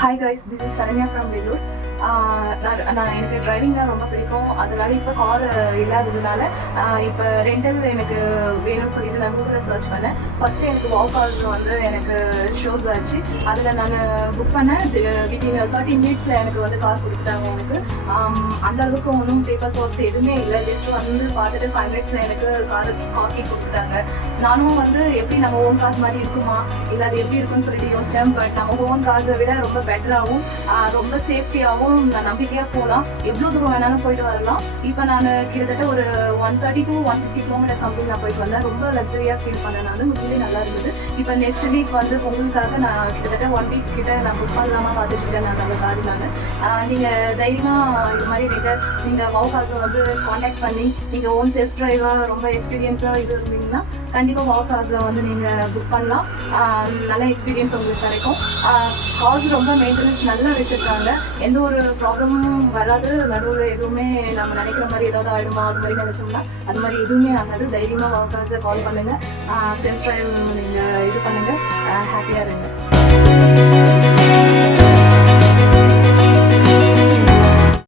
Hi guys, this is Saranya from Vellore. நான் எனக்கு டிரைவிங்லாம் ரொம்ப பிடிக்கும். அதனால இப்போ கார் இல்லாததுனால இப்போ ரெண்டல் எனக்கு வேணும்னு சொல்லிட்டு நான் கூகுளில் சர்ச் பண்ணேன். ஃபஸ்ட்டு எனக்கு வாக் கார்ஸ் வந்து எனக்கு ஷோஸ் ஆச்சு. அதில் நான் புக் பண்ணேன். வித்தின் 30 மினிட்ஸில் எனக்கு வந்து கார் கொடுத்துட்டாங்க. எனக்கு அந்த அளவுக்கு ஒன்றும் பேப்பர்ஸ் ஒர்க்ஸ் எதுவுமே இல்லை. ஜஸ்ட் வந்து பார்த்துட்டு 5 மினிட்ஸில் எனக்கு காப்பி கொடுத்துட்டாங்க. நானும் வந்து எப்படி நம்ம ஓன் கார்ஸ் மாதிரி இருக்குமா இல்லை அது எப்படி இருக்குன்னு சொல்லிட்டு யோசித்தேன். பட் நம்ம ஓன் கார்ஸை விட ரொம்ப பெட்டராகவும் ரொம்ப சேஃப்டியாகவும் நம்பிக்கையாக போகலாம். எவ்வளோ தூரம் வேணாலும் போயிட்டு வரலாம். இப்போ நான் கிட்டத்தட்ட ஒரு 130 to 150 கிலோமீட்டர் சம்திங் நான் போயிட்டு வந்தேன். ரொம்ப லக்ஸரியாக ஃபீல் பண்ணேன். நான் உண்மையிலே நல்லா இருந்தது. இப்போ நெக்ஸ்ட் வீக் வந்து பொங்கலுக்காக நான் கிட்டத்தட்ட 1 வீக் கிட்ட நான் புக் பண்ணலாமா பார்த்துட்டு இருக்கேன். நான் அந்த கார் நீங்கள் தைரியமாக இது மாதிரி நீங்கள் வாவ் கார்ஸை வந்து காண்டாக்ட் பண்ணி நீங்கள் ஓன் செல்ஃப் டிரைவாக ரொம்ப எக்ஸ்பீரியன்ஸாக இது இருந்தீங்கன்னா கண்டிப்பாக வாவ் கார்ஸில் வந்து நீங்கள் புக் பண்ணலாம். நல்ல எக்ஸ்பீரியன்ஸ் உங்களுக்கு கிடைக்கும். கார்ஸ் ரொம்ப மெயின்டெனன்ஸ் நல்லா வச்சுருக்காங்க. எந்த ஒரு ப்ராப்ளமும் வராது. நடுவில் எதுவுமே நம்ம நினைக்கிற மாதிரி ஏதாவது ஆகிடுமா அது மாதிரி நினச்சோம்னா அது மாதிரி எதுவுமே ஆகாது. தைரியமாக வாவ் கார்ஸை கால் பண்ணுங்கள். செல்ஃப் டிரைவ் நீங்கள் இது பண்ணுங்கள். ஹாப்பியாக இருங்க.